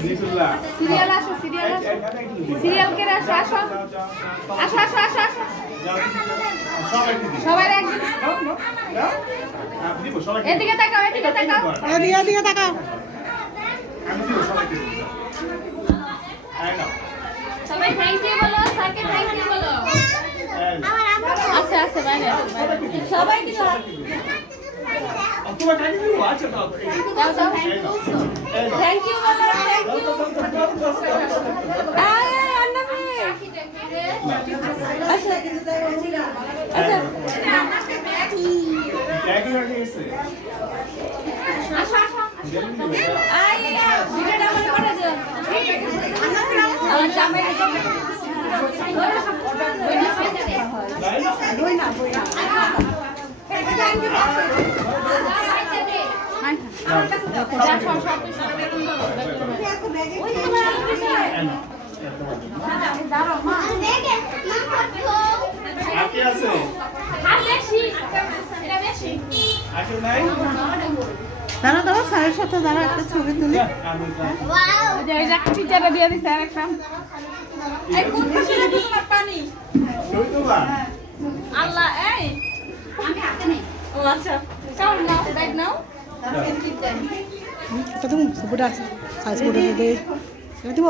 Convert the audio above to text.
Serial আসো serial কে আসো আসো আসো আসো আসো আসো সবাই একদিন এদিকে তাকাও এদিকে তাকাও। সবাই থ্যাংক ইউ বলো স্যারকে থ্যাংক ইউ বলো আচ্ছা বাইরে সবাই কিছু থ্যাংক ইউ বলো আচ্ছা দাঁড়া স্যারের সাথে দাঁড়া একটা ছবি তুলি। টিচারে দিয়ে দিছে আর একটা আল্লাহ এই আমি হাতে নেই ও আচ্ছা কাউন নাও ব্যাগ নাও এটা তুমি ছবিটা সাইজ করে দে দিব।